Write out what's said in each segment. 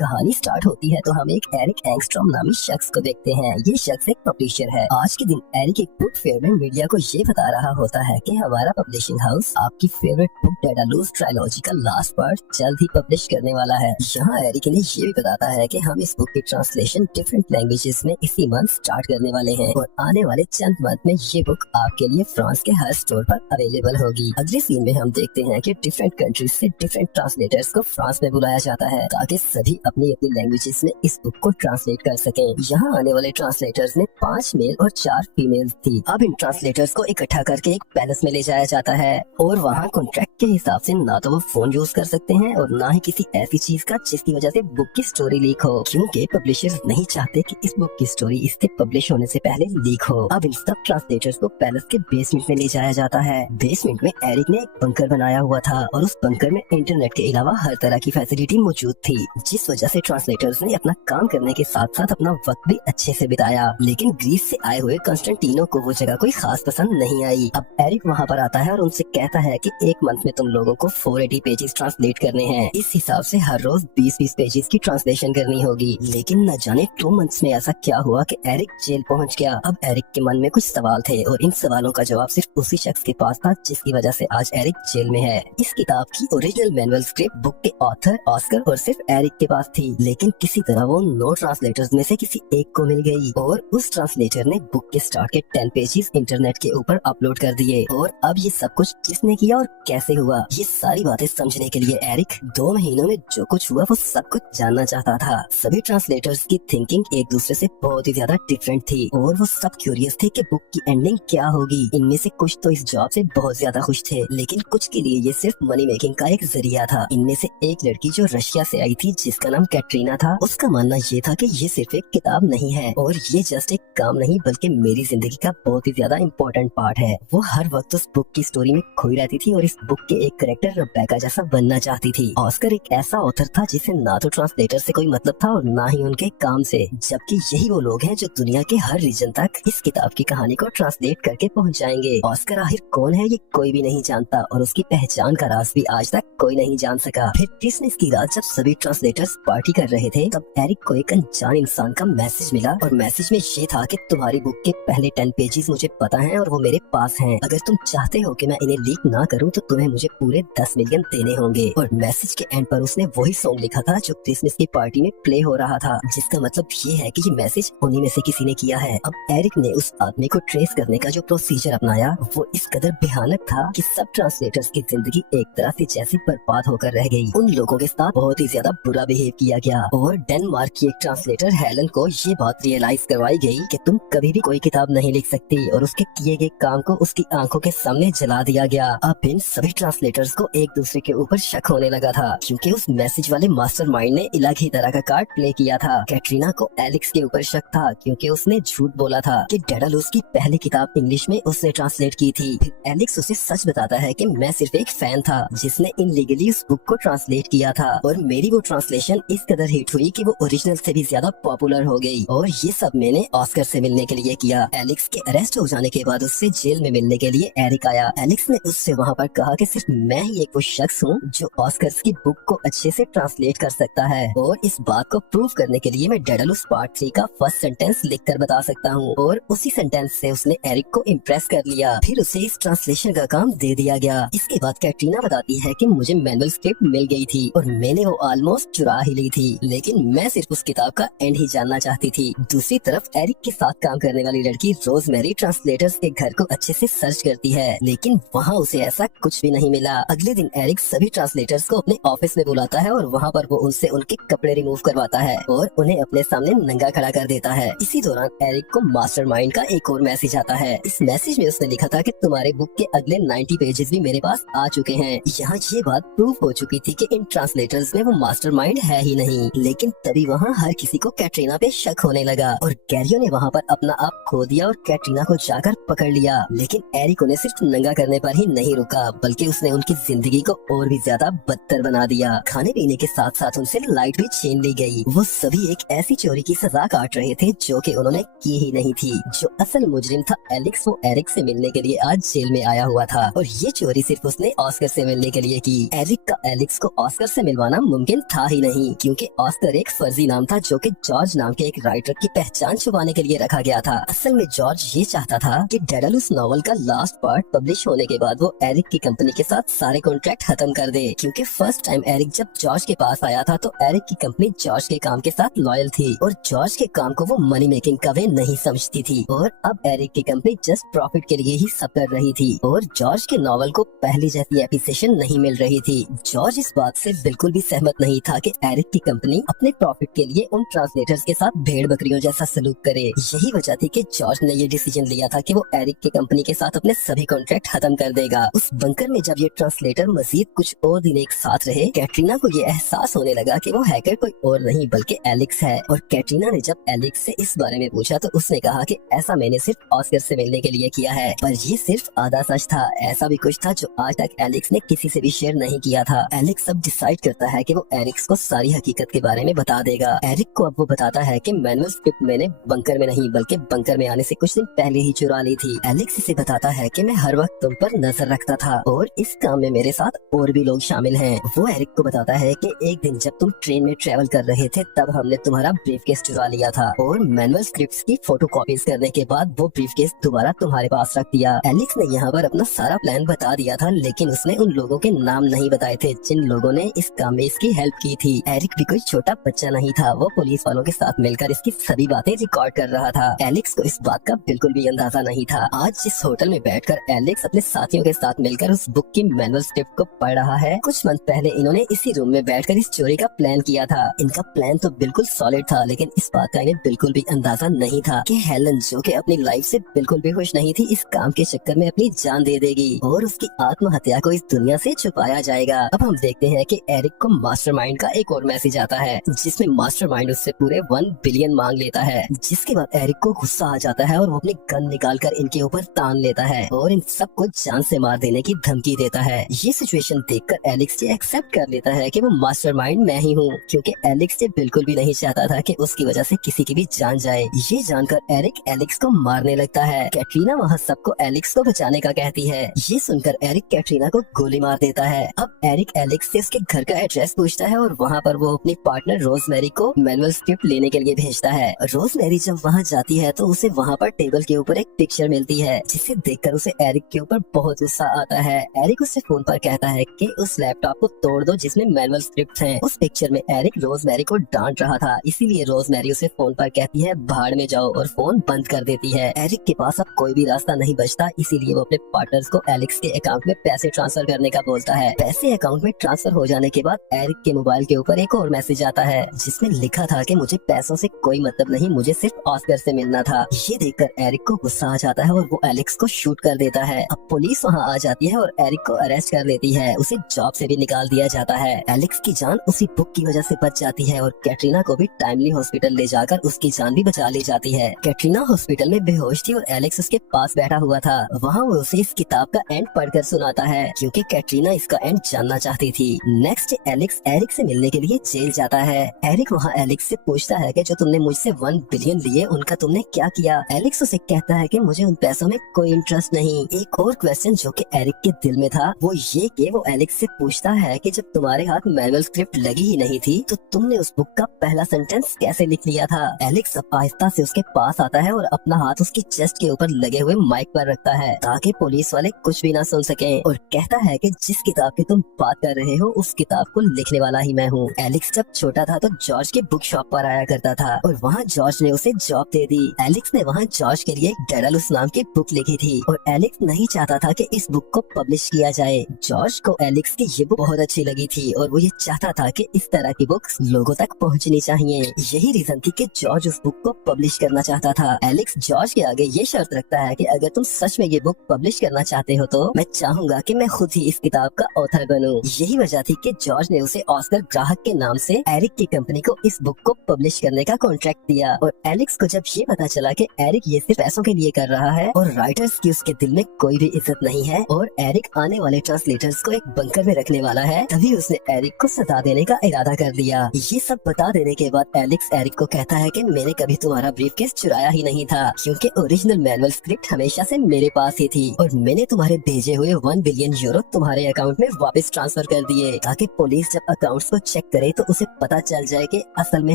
कहानी स्टार्ट होती है तो हम एक एरिक एंगस्ट्रॉम नामी शख्स को देखते हैं। ये शख्स एक पब्लिशर है। आज के दिन एरिक एक बुक फेयर में मीडिया को ये बता रहा होता है कि हमारा पब्लिशिंग हाउस आपकी फेवरेट बुक डेडालूज ट्रायलॉजी का लास्ट पार्ट जल्द ही पब्लिश करने वाला है। यहाँ एरिक ने ये भी बताता है कि हम इस बुक की ट्रांसलेशन डिफरेंट लैंग्वेजेस में इसी मंथ स्टार्ट करने वाले हैं और आने वाले चंद मंथ में ये बुक आपके लिए फ्रांस के हर स्टोर पर अवेलेबल होगी। अगले सीन में हम देखते हैं कि डिफरेंट कंट्रीज से डिफरेंट ट्रांसलेटर्स को फ्रांस में बुलाया जाता है ताकि सभी अपनी अपनी लैंग्वेजेस में इस बुक को ट्रांसलेट कर सकें। यहाँ आने वाले ट्रांसलेटर्स में 5 मेल और 4 फीमेल थी। अब इन ट्रांसलेटर्स को इकट्ठा करके एक पैलेस में ले जाया जाता है और वहाँ कॉन्ट्रैक्ट के हिसाब से ना तो वो फोन यूज कर सकते हैं और ना ही किसी ऐसी चीज का जिसकी वजह से बुक की स्टोरी लीक हो, क्योंकि पब्लिशर्स नहीं चाहते कि इस बुक की स्टोरी इसके पब्लिश होने से पहले लीक हो। अब इन सब ट्रांसलेटर्स को पैलेस के बेसमेंट में ले जाया जाता है। बेसमेंट में एरिक ने एक बंकर बनाया हुआ था और उस बंकर में इंटरनेट के अलावा हर तरह की फैसिलिटी मौजूद थी, जिस वजह से ट्रांसलेटर्स ने अपना काम करने के साथ साथ अपना वक्त भी अच्छे से बिताया। लेकिन ग्रीस से आए हुए कंस्टेंटिनो को वो जगह कोई खास पसंद नहीं आई। अब एरिक वहाँ पर आता है और उनसे कहता है कि एक मंथ में तुम लोगों को 480 पेजेस ट्रांसलेट करने हैं। इस हिसाब से हर रोज 20-20 पेजेस की ट्रांसलेशन करनी होगी। लेकिन न जाने 2 मंथ्स में ऐसा क्या हुआ कि एरिक जेल पहुँच गया। अब एरिक के मन में कुछ सवाल थे और इन सवालों का जवाब सिर्फ उसी शख्स के पास था जिसकी वजह से आज एरिक जेल में है। इस किताब की ओरिजिनल मैनुअल स्क्रिप्ट बुक के ऑथर ऑस्कर और सिर्फ एरिक के पास थी, लेकिन किसी तरह वो 9 ट्रांसलेटर्स में से किसी एक को मिल गई और उस ट्रांसलेटर ने बुक के स्टार्ट के 10 पेजेस इंटरनेट के ऊपर अपलोड कर दिए। और अब ये सब कुछ किसने किया और कैसे हुआ, ये सारी बातें समझने के लिए एरिक 2 महीनों में जो कुछ हुआ वो सब कुछ जानना चाहता था। सभी ट्रांसलेटर्स की थिंकिंग एक दूसरे से बहुत ही ज्यादा डिफरेंट थी और वो सब क्यूरियस थे कि बुक की एंडिंग क्या होगी। इनमें से कुछ तो इस जॉब से बहुत ज्यादा खुश थे, लेकिन कुछ के लिए ये सिर्फ मनी मेकिंग का एक जरिया था। इनमें से एक लड़की जो रशिया से आई थी जिसका नाम कैटरीना था, उसका मानना ये था कि ये सिर्फ एक किताब नहीं है और ये जस्ट एक काम नहीं बल्कि मेरी जिंदगी का बहुत ही ज्यादा इम्पोर्टेंट पार्ट है। वो हर वक्त उस बुक की स्टोरी में खोई रहती थी और इस बुक के एक कैरेक्टर रबेका जैसा बनना चाहती थी। ऑस्कर एक ऐसा ऑथर था जिसे ना तो ट्रांसलेटर से कोई मतलब था और ना ही उनके काम से, जबकि यही वो लोग हैं जो दुनिया के हर रीजन तक इस किताब की कहानी को ट्रांसलेट करके पहुँचाएंगे। ऑस्कर आखिर कौन है ये कोई भी नहीं जानता और उसकी पहचान का राज भी आज तक कोई नहीं जान सका। फिर क्रिसमस की रात जब सभी ट्रांसलेटर्स पार्टी कर रहे थे तब एरिक को एक अनजान इंसान का मैसेज मिला और मैसेज में ये था कि तुम्हारी बुक के पहले 10 पेजेस मुझे पता हैं और वो मेरे पास हैं। अगर तुम चाहते हो कि मैं इन्हें लीक ना करूं तो तुम्हें मुझे पूरे 10 मिलियन देने होंगे। और मैसेज के एंड पर उसने वही सॉन्ग लिखा था जो क्रिसमस की पार्टी में प्ले हो रहा था, जिसका मतलब ये है कि ये मैसेज उन्हीं में से किसी ने किया है। अब एरिक ने उस आदमी को ट्रेस करने का जो प्रोसीजर अपनाया वो इस कदर भयानक था कि सब ट्रांसलेटर्स की जिंदगी एक तरह से जैसे बर्बाद होकर रह गई। उन लोगों के साथ बहुत ही ज्यादा बुरा बिहेव किया गया और डेनमार्क की एक ट्रांसलेटर हेलन को ये बात रियलाइज करवाई गई कि तुम कभी भी कोई किताब नहीं लिख सकती और उसके किए गए काम को उसकी आंखों के सामने जला दिया गया। अब इन सभी ट्रांसलेटर्स को एक दूसरे के ऊपर शक होने लगा था क्योंकि उस मैसेज वाले मास्टरमाइंड ने अलग ही तरह का कार्ड प्ले किया था। कैटरीना को एलेक्स के ऊपर शक था क्योंकि उसने झूठ बोला था कि डेडालूज की पहली किताब इंग्लिश में उसने ट्रांसलेट की थी। फिर एलेक्स उसे सच बताता है कि मैं सिर्फ एक फैन था जिसने इनलीगली उस बुक को ट्रांसलेट किया था और मेरी वो ट्रांसलेशन इस कदर हिट हुई कि वो ओरिजिनल से भी ज्यादा पॉपुलर हो गई और ये सब मैंने ऑस्कर से मिलने के लिए किया। एलेक्स के अरेस्ट हो जाने के बाद उससे जेल में मिलने के लिए एरिक आया। एलेक्स ने उससे वहाँ पर कहा कि सिर्फ मैं ही एक वो शख्स हूँ जो ऑस्कर्स की बुक को अच्छे से ट्रांसलेट कर सकता है और इस बात को प्रूव करने के लिए मैं डेडालूज पार्ट 3 का फर्स्ट सेंटेंस लिख कर बता सकता हूँ। और उसी सेंटेंस से उसने एरिक को इम्प्रेस कर लिया। फिर उसे इस ट्रांसलेशन का काम दे दिया गया। इसके बाद कैटरीना बताती है कि मुझे मैनुअल स्क्रिप्ट मिल गई थी और मैंने वो ऑलमोस्ट चुरा ही ली थी, लेकिन मैं सिर्फ उस किताब का एंड ही जानना चाहती थी। दूसरी तरफ एरिक के साथ काम करने वाली लड़की रोजमेरी ट्रांसलेटर्स के घर को अच्छे से सर्च करती है, लेकिन वहाँ उसे ऐसा कुछ भी नहीं मिला। अगले दिन एरिक सभी ट्रांसलेटर्स को अपने ऑफिस में बुलाता है और वहाँ पर वो उनसे उनके कपड़े रिमूव करवाता है और उन्हें अपने सामने नंगा खड़ा कर देता है। इसी दौरान एरिक को मास्टरमाइंड का एक और मैसेज आता है। इस मैसेज में उसने लिखा था कि तुम्हारे बुक के अगले 90 पेजेस भी मेरे पास आ चुके हैं। यहाँ ये बात प्रूव हो चुकी थी कि इन ट्रांसलेटर्स में वो मास्टरमाइंड है ही नहीं, लेकिन तभी वहाँ हर किसी को कैटरीना पे शक होने लगा और गैरियो ने वहाँ पर अपना आप खो दिया और कैटरीना को जाकर पकड़ लिया। लेकिन एरिक उन्हें सिर्फ नंगा करने पर ही नहीं रुका बल्कि उसने उनकी जिंदगी को और भी ज्यादा बदतर बना दिया। खाने पीने के साथ साथ उनसे लाइट भी छीन ली गई। वो सभी एक ऐसी चोरी की सजा काट रहे थे जो कि उन्होंने की ही नहीं थी। जो असल मुजरिम था एलेक्स, वो एरिक से मिलने के लिए आज जेल में आया हुआ था और ये चोरी सिर्फ उसने ऑस्कर से मिलने के लिए की। एरिक का एलेक्स को ऑस्कर से मिलवाना मुमकिन था ही नहीं। नहीं, क्योंकि ऑस्कर एक फर्जी नाम था जो कि जॉर्ज नाम के एक राइटर की पहचान छुपाने के लिए रखा गया था। असल में जॉर्ज ये चाहता था कि डेडालुस नॉवल का लास्ट पार्ट पब्लिश होने के बाद वो एरिक की कंपनी के साथ सारे कॉन्ट्रैक्ट खत्म कर दे, क्योंकि फर्स्ट टाइम एरिक जब जॉर्ज के पास आया था तो एरिक की कंपनी जॉर्ज के काम के साथ लॉयल थी और जॉर्ज के काम को वो मनी मेकिंग का वे नहीं समझती थी, और अब एरिक की कंपनी जस्ट प्रॉफिट के लिए ही सब कर रही थी और जॉर्ज के नॉवल को पहली जैसी एप्रिसिएशन नहीं मिल रही थी। जॉर्ज इस बात से बिल्कुल भी सहमत नहीं था कि एरिक की कंपनी अपने प्रॉफिट के लिए उन ट्रांसलेटर्स के साथ भेड़ बकरियों जैसा सलूक करे। यही वजह थी कि जॉर्ज ने ये डिसीजन लिया था कि वो एरिक की कंपनी के साथ अपने सभी कॉन्ट्रैक्ट खत्म कर देगा। उस बंकर में जब ये ट्रांसलेटर मजीद कुछ और दिन एक साथ रहे, कैटरीना को ये एहसास होने लगा कि वो हैकर कोई और नहीं बल्कि एलेक्स है, और कैटरीना ने जब एलेक्स से इस बारे में पूछा तो उसने कहा कि ऐसा मैंने सिर्फ ऑस्कर से मिलने के लिए किया है, पर ये सिर्फ आधा सच था। ऐसा भी कुछ था जो आज तक एलेक्स ने किसी से भी शेयर नहीं किया था। एलेक्स अब डिसाइड करता है कि वो एरिक्स को सारी हकीकत के बारे में बता देगा। एरिक को अब वो बताता है कि मैनुअल स्क्रिप्ट मैंने बंकर में नहीं बल्कि बंकर में आने से कुछ दिन पहले ही चुरा ली थी। एलेक्स इसे बताता है कि मैं हर वक्त तुम पर नजर रखता था और इस काम में मेरे साथ और भी लोग शामिल हैं। वो एरिक को बताता है कि एक दिन जब तुम ट्रेन में ट्रेवल कर रहे थे तब हमने तुम्हारा ब्रीफकेस चुरा लिया था और मैनुअल स्क्रिप्ट्स की फोटोकॉपीज करने के बाद वो ब्रीफकेस दोबारा तुम्हारे पास रख दिया। एलेक्स ने यहाँ पर अपना सारा प्लान बता दिया था, लेकिन उसने उन लोगों के नाम नहीं बताए थे जिन लोगों ने इस काम में इसकी हेल्प की थी। एरिक भी कोई छोटा बच्चा नहीं था, वो पुलिस वालों के साथ मिलकर इसकी सभी बातें रिकॉर्ड कर रहा था। एलेक्स को इस बात का बिल्कुल भी अंदाजा नहीं था। आज जिस होटल में बैठकर एलेक्स अपने साथियों के साथ मिलकर उस बुक की मैनुअल स्क्रिप्ट को पढ़ रहा है, कुछ मंथ पहले इन्होंने इसी रूम में बैठकर इस चोरी का प्लान किया था। इनका प्लान तो बिल्कुल सॉलिड था, लेकिन इस बात का इन्हें बिल्कुल भी अंदाजा नहीं था कि हेलन, जो कि अपनी लाइफ से बिल्कुल भी खुश नहीं थी, इस काम के चक्कर में अपनी जान दे देगी और उसकी आत्महत्या को इस दुनिया से छुपाया जाएगा। अब हम देखते हैं कि एरिक को मास्टरमाइंड का एक और मैसेज आता है जिसमें मास्टरमाइंड उससे पूरे 1 बिलियन मांग लेता है, जिसके बाद एरिक को गुस्सा आ जाता है और वो अपनी गन निकालकर इनके ऊपर तान लेता है और इन सबको जान से मार देने की धमकी देता है। ये सिचुएशन देखकर एलेक्स ये एक्सेप्ट कर लेता है कि वो मास्टरमाइंड मैं ही हूँ, क्योंकि एलेक्स ये बिल्कुल भी नहीं चाहता था कि उसकी वजह से किसी की भी जान जाए। ये जानकर एरिक एलेक्स को मारने लगता है। कैटरीना वहाँ सबको एलेक्स को बचाने का कहती है। ये सुनकर एरिक कैटरीना को गोली मार देता है। अब एरिक एलेक्स से उसके घर का एड्रेस पूछता है और वहाँ पर वो अपनी पार्टनर रोजमेरी को मैनुअल स्क्रिप्ट लेने के लिए भेजता है। रोजमेरी जब वहाँ जाती है तो उसे वहाँ पर टेबल के ऊपर एक पिक्चर मिलती है, जिसे देखकर उसे एरिक के ऊपर बहुत गुस्सा आता है। एरिक उससे फोन पर कहता है कि उस लैपटॉप को तोड़ दो जिसमें मैनुअल स्क्रिप्ट हैं। उस पिक्चर में एरिक रोजमेरी को डांट रहा था, इसीलिए रोजमेरी उसे फोन पर कहती है भाड़ में जाओ और फोन बंद कर देती है। एरिक के पास अब कोई भी रास्ता नहीं बचता, इसीलिए वो अपने पार्टनर्स को एलेक्स के अकाउंट में पैसे ट्रांसफर करने का बोलता है। पैसे अकाउंट में ट्रांसफर हो जाने के बाद एरिक के मोबाइल के ऊपर एक और मैसेज आता है जिसमें लिखा था कि मुझे पैसों से कोई मतलब नहीं, मुझे सिर्फ ऑस्कर से मिलना था। ये देखकर एरिक को गुस्सा आ जाता है और वो एलेक्स को शूट कर देता है। अब पुलिस वहाँ आ जाती है और एरिक को अरेस्ट कर लेती है। उसे जॉब से भी निकाल दिया जाता है। एलेक्स की जान उसी बुक की वजह से बच जाती है और कैटरीना को भी टाइमली हॉस्पिटल ले जाकर उसकी जान भी बचा ली जाती है। कैटरीना हॉस्पिटल में बेहोश थी और एलेक्स उसके पास बैठा हुआ था। वहाँ वो उसे इस किताब का एंड पढ़कर सुनाता है, क्योंकि कैटरीना इसका एंड जानना चाहती थी। नेक्स्ट एलेक्स एरिक से मिलने के लिए जेल जाता है। एरिक वहाँ एलेक्स से पूछता है कि जो तुमने मुझसे 1 बिलियन लिए उनका तुमने क्या किया। एलेक्स उसे कहता है कि मुझे उन पैसों में कोई इंटरेस्ट नहीं। एक और क्वेश्चन जो कि एरिक के दिल में था वो ये कि वो एलेक्स से पूछता है कि जब तुम्हारे हाथ मैनुअल स्क्रिप्ट लगी ही नहीं थी तो तुमने उस बुक का पहला सेंटेंस कैसे लिख लिया था। एलेक्स अब आहिस्ता से उसके पास आता है और अपना हाथ उसकी चेस्ट के ऊपर लगे हुए माइक पर रखता है ताकि पुलिस वाले कुछ भी ना सुन सकें, और कहता है कि जिस किताब की तुम बात कर रहे हो उस किताब को लिखने वाला ही मैं हूँ। एलेक्स जब छोटा था तो जॉर्ज के बुक शॉप पर आया करता था और वहाँ जॉर्ज ने उसे जॉब दे दी। एलेक्स ने वहाँ जॉर्ज के लिए डेडालुस नाम की बुक लिखी थी और एलेक्स नहीं चाहता था कि इस बुक को पब्लिश किया जाए। जॉर्ज को एलेक्स की ये बुक बहुत अच्छी लगी थी और वो ये चाहता था कि इस तरह की बुक्स लोगों तक पहुँचनी चाहिए। यही रीजन थी कि जॉर्ज उस बुक को पब्लिश करना चाहता था। एलेक्स जॉर्ज के आगे ये शर्त रखता है कि अगर तुम सच में ये बुक पब्लिश करना चाहते हो तो मैं चाहूंगा कि मैं खुद ही इस किताब का ऑथर बनूं। यही वजह थी कि जॉर्ज ने उसे ऑस्कर ग्राहक के नाम से एरिक की कंपनी को इस बुक को पब्लिश करने का कॉन्ट्रैक्ट दिया। और एलेक्स को जब ये पता चला कि एरिक ये सिर्फ पैसों के लिए कर रहा है और राइटर्स की उसके दिल में कोई भी इज्जत नहीं है और एरिक आने वाले ट्रांसलेटर्स को एक बंकर में रखने वाला है, तभी उसने एरिक को सजा देने का इरादा कर लिया। ये सब बता देने के बाद एलेक्स एरिक को कहता है कि मैंने कभी तुम्हारा ब्रीफकेस चुराया ही नहीं था, क्योंकि ओरिजिनल मैनुअल स्क्रिप्ट हमेशा से मेरे पास ही थी और मैंने तुम्हारे भेजे हुए 1 बिलियन यूरो तुम्हारे अकाउंट में वापस ट्रांसफर कर दिए ताकि पुलिस जब अकाउंट्स को चेक करे तो उसे पता चल जाए कि असल में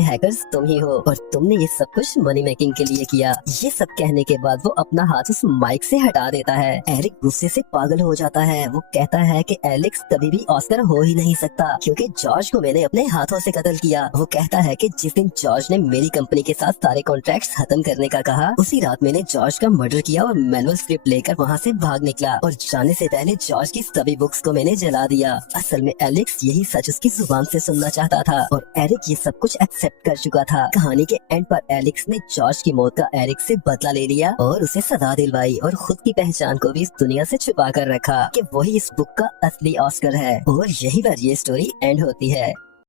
हैकर्स तुम ही हो और तुमने ये सब कुछ मनी मेकिंग के लिए किया। ये सब कहने के बाद वो अपना हाथ उस माइक से हटा देता है। एरिक गुस्से से पागल हो जाता है। वो कहता है कि एलेक्स कभी भी ऑस्कर हो ही नहीं सकता क्योंकि जॉर्ज को मैंने अपने हाथों से कत्ल किया। वो कहता है कि जिस दिन जॉर्ज ने मेरी कंपनी के साथ सारे कॉन्ट्रैक्ट्स खत्म करने का कहा, उसी रात मैंने जॉर्ज का मर्डर किया और मैनुअल स्क्रिप्ट लेकर वहाँ से भाग निकला और जाने से पहले जॉर्ज की सभी बुक्स को मैंने जला दिया। असल में एलेक्स यही सच उसकी जुबान से सुनना चाहता था और एरिक ये सब कुछ एक्सेप्ट कर चुका था। कहानी के एंड पर एलेक्स ने जॉर्ज की मौत का एरिक से बदला ले लिया और उसे सजा दिलवाई और खुद की पहचान को भी इस दुनिया से छुपा कर रखा कि वही इस बुक का असली ऑस्कर है। और यहीं पर ये स्टोरी एंड होती है।